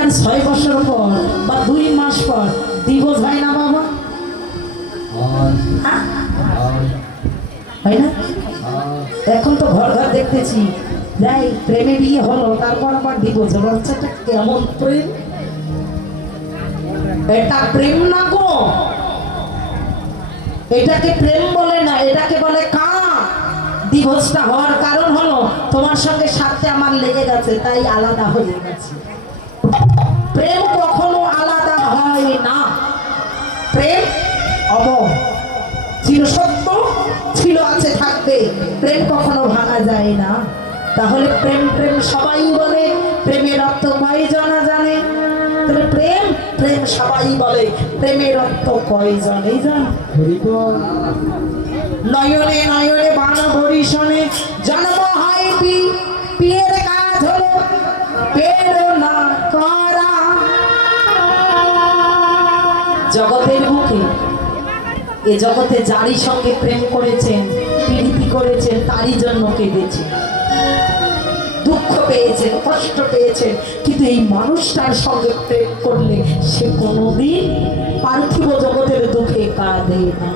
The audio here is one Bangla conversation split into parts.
তার 6 বছর পর বা 2 মাস পর ডিভোর্স হয় না বাবা? হয় না? এখন তো ঘর ঘর দেখতেছি যাই প্রেমে বিয়ে হলো তারপর আবার ডিভোর্স হলো। আচ্ছা কেমন প্রেম? এটা প্রেম না গো, এটাকে প্রেম বলে না, এটাকে বলে কাম। ডিভোর্সটা হওয়ার কারণ হলো তোমার সঙ্গে সাথে আমার লেগে গেছে তাই আলাদা হয়ে গেছে। প্রেম কখনো আলাদা হয় না। প্রেম অমর, চিরসত্য, ছিল আছে থাকবে। প্রেম কখনো ভাঙা যায় না। তাহলে প্রেম প্রেম সবাই বলে, প্রেমের অর্থ কয়জনা জানে? তাহলে প্রেম প্রেম সবাই বলে, প্রেমের অর্থ কয়জনেই জানে? নয়নে নয়নে বান বরিশনে জন্ম হয় পিয়ের কাজ হলো প্রেরণা করা। জগতের মুখে এ জগতে যারই সঙ্গে প্রেম করেছেন, প্রীতি করেছেন, তারই জন্য কেঁদেছে, দুঃখ পেয়েছেন, কষ্ট পেয়েছেন। কিন্তু এই মানুষটার সঙ্গে প্রেম করলে সে কোনোদিন পার্থিব জগতের দুঃখে কাঁদে না।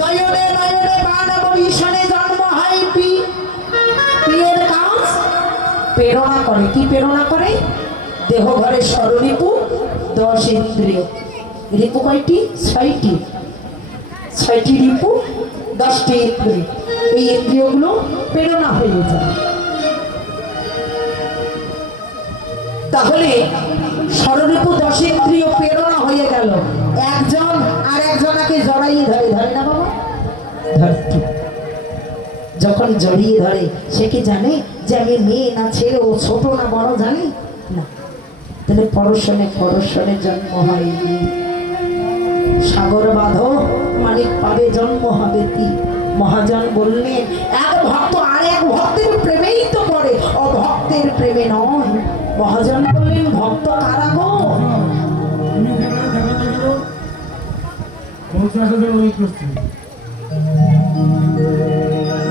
নয়নে নয়নে বান বরিশনে জন্ম হয় পিয়ের কাজ প্রেরণা করে। কি প্রেরণা করে? দেহ ঘরে ষড়রিপু 10 ইন্দ্রিয়। রিপু কয়টি? 6টি। 6টি রিপু 10টি ইন্দ্রিয়। এই ইন্দ্রিয়গুলো প্রেরণা হয়ে যায়। তাহলে ষড়রিপু 10 ইন্দ্রিয় প্রেরণা হয়ে গেল, একজন আর একজনকে জড়াইয়ে ধরে, ধরে না বাবা? ধরত। যখন জড়িয়ে ধরে সে কি জানে যে আমি মেয়ে না ছেলে, ও ছোট না বড় জানে না। তাহলে পরশনে পরশনে জন্ম হয়। সাগর বাঁধো মালিক পাবে জন্ম হবে তি। মহাজন বললেন এক ভক্ত আর এক ভক্তের প্রেমেই তো পড়ে, অভক্তের প্রেমে নয়। মহাজন বললেন ভক্ত কারা গো?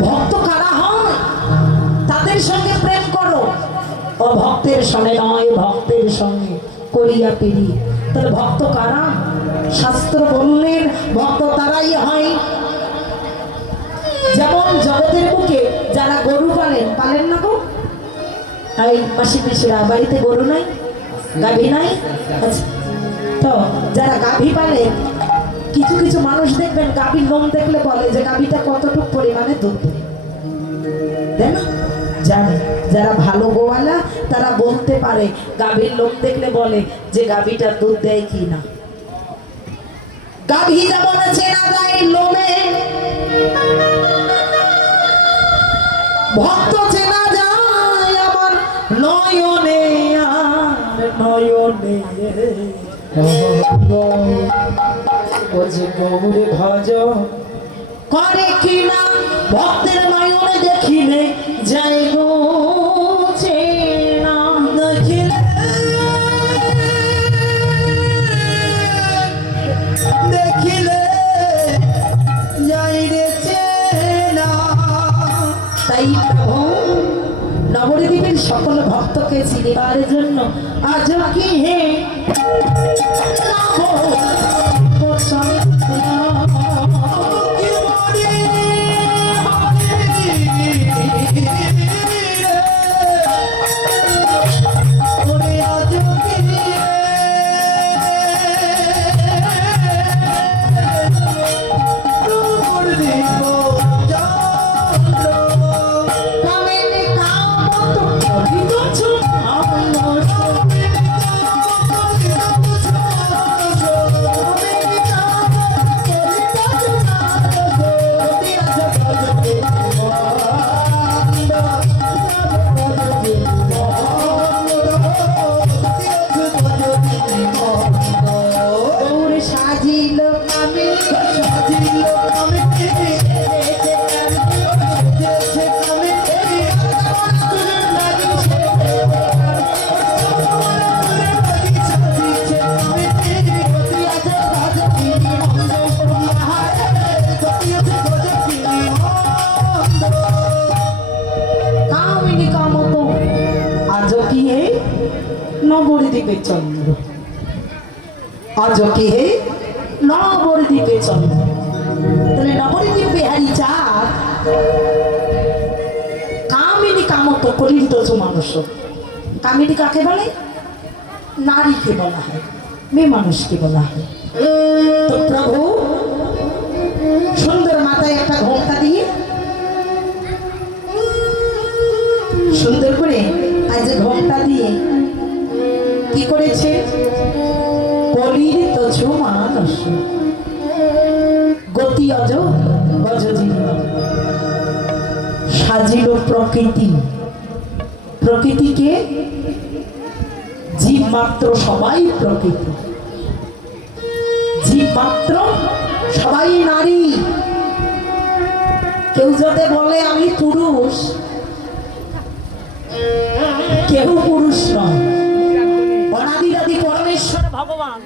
ভক্ত কারা হয়? তাদের সঙ্গে প্রেম করো। অভক্তের সঙ্গে নয়, ভক্তের সঙ্গে করিয়া পেরি। তাহলে ভক্ত কারা? শাস্ত্র বললেন ভক্ত তারাই হয়। যেমন জগতের বুকে যারা গরু পালেন, পালেন না গো? এই মাসি পিসিরা বাড়িতে গরু নাই, গাভী নাই? আচ্ছা, তো যারা গাভী পালেন, কিছু কিছু মানুষ দেখবেন গাভীর লোম দেখলে বলে যে গাভীটা কতটুকু পরিমাণে দুধ দেয়, তাই না? জানে যারা ভালো গোয়ালা তারা বলতে পারে, গাভীর লোম দেখলে বলে যে গাভীটা দুধ দেয় কি না। গাভী যেমন চেনা যায় লোমে, ভক্ত চেনা যায় আমার নয়নে আর নয়নে। গৌরে ভজ করে কিনা ভক্তের নয়নে দেখিলে যাই গো চেনা। দেখিলে দেখিলে যাই রে চেনা। তাই নবদ্বীপের সকল ভক্তকে চিনিবার জন্য আজ কি হে নবদ্বীপে চন্দ্র, আজ কি হে নবদ্বীপে চন্দ্র। তাহলে নবদ্বীপ বিহারী চাঁদ কামিনী কামত করিত মানুষ। কামিনী কাকে বলে? নারীকে বলা হয়, মেয়ে মানুষকে বলা হয়। তো প্রভু সুন্দর মাথায় একটা ঘোমটা দিয়ে সুন্দর করে আজ ঘোমটা দিয়ে কি করেছে? কলির তছু মানুষ গতি অজ গজজীব সাজিল প্রকৃতি। প্রকৃতিকে জীব মাত্র সবাই প্রকৃতি, জীব মাত্র সবাই নারী। কেউ যদি বলে আমি পুরুষ, কেউ পুরুষ নয়। অনাদিরাদি পরমেশ্বর ভগবান